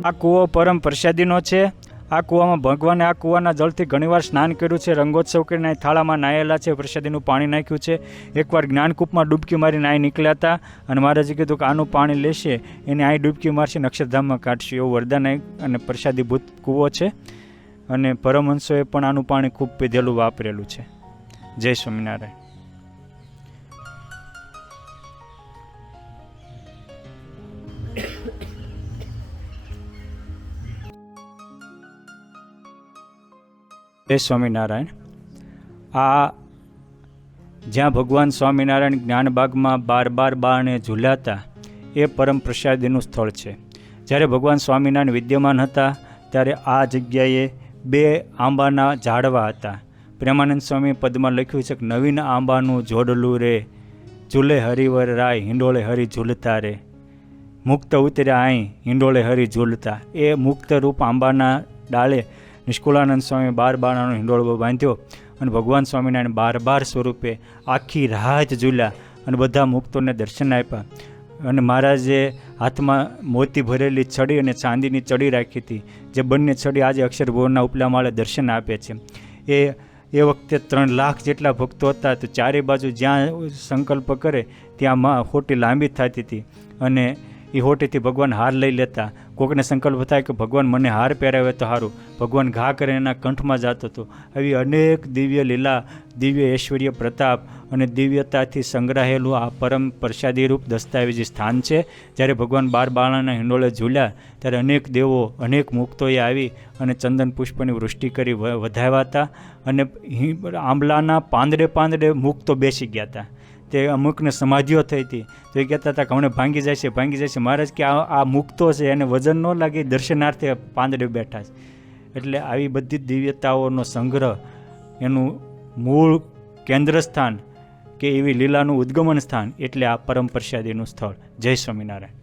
આ કૂવો પરમ પ્રસાદીનો છે। આ કૂવામાં ભગવાને આ કૂવાના જળથી ઘણીવાર સ્નાન કર્યું છે, રંગોત્સવ કરીને થાળામાં નાયેલા છે, પ્રસાદીનું પાણી નાખ્યું છે। એકવાર જ્ઞાનકૂપમાં ડૂબકી મારીને અહીં નીકળ્યા હતા અને મહારાજે કીધું કે આનું પાણી લેશે એને અહીં ડૂબકી મારશે ને અક્ષરધામમાં કાઢશે, એવું વરદાન અને પ્રસાદીભૂત કૂવો છે। અને પરમહંસોએ પણ આનું પાણી ખૂબ પીધેલું વાપરેલું છે। જય સ્વામિનારાયણ। જય સ્વામિનારાયણ। આ જ્યાં ભગવાન સ્વામિનારાયણ જ્ઞાનબાગમાં 12 બારણે ઝૂલ્યા એ પરમ પ્રસાદીનું સ્થળ છે। જ્યારે ભગવાન સ્વામિનારાયણ વિદ્યમાન હતા ત્યારે આ જગ્યાએ 2 આંબાના ઝાડવા હતા। પ્રેમાનંદ સ્વામી પદમાં લખ્યું છે કે નવીન આંબાનું જોડલું રે, ઝૂલે હરિવર રાય, હિંડોળે હરિ ઝૂલતા રે, મુક્ત ઉતર્યા અહીં, હિંડોળે હરિ ઝૂલતા। એ મુક્ત રૂપ આંબાના ડાળે નિષ્કુળાનંદ સ્વામી 12 બારણાનો હિંડોળો બાંધ્યો અને ભગવાન સ્વામિનારાયણ 12 સ્વરૂપે આખી રાત ઝૂલ્યા અને બધા મુક્તોને દર્શન આપ્યા। અને મહારાજે હાથમાં મોતી ભરેલી છડી અને ચાંદીની ચડી રાખી હતી, જે બંને છડી આજે અક્ષરભુવનના ઉપલા માળે દર્શન આપે છે। એ વખતે 3 લાખ જેટલા ભક્તો હતા, તો ચારે બાજુ જ્યાં સંકલ્પ કરે ત્યાં હોટી લાંબી થતી હતી અને એ હોટીથી ભગવાન હાર લઈ લેતા। કોકને સંકલ્પ થાય કે ભગવાન મને હાર પહેરાવે તો સારું, ભગવાન ઘા કરે એના કંઠમાં જતો હતો। આવી અનેક દિવ્ય લીલા, દિવ્ય ઐશ્વર્ય પ્રતાપ અને દિવ્યતાથી સંગ્રહાયેલું આ પરમ પ્રસાદી રૂપ દસ્તાવેજી સ્થાન છે। જ્યારે ભગવાન 12 બારણાના હિંડોળે ઝૂલ્યા ત્યારે અનેક દેવો, અનેક મુક્તોએ આવી અને ચંદન પુષ્પની વૃષ્ટિ કરી વધાવ્યા હતા અને આંબલાના પાંદડે મુક્તો બેસી ગયા હતા। તે અમુકને સમાધિઓ થઈ હતી તો એ કહેતા હતા કે હમણાં ભાંગી જાય છે। મહારાજ કે આ મુક્તો છે, એને વજન ન લાગે, દર્શનાર્થે પાંદડે બેઠા છે। એટલે આવી બધી દિવ્યતાઓનો સંગ્રહ, એનું મૂળ કેન્દ્ર સ્થાન કે એવી લીલાનું ઉદ્ગમન સ્થાન એટલે આ પરમ પ્રસાદીનું સ્થળ। જય સ્વામિનારાયણ।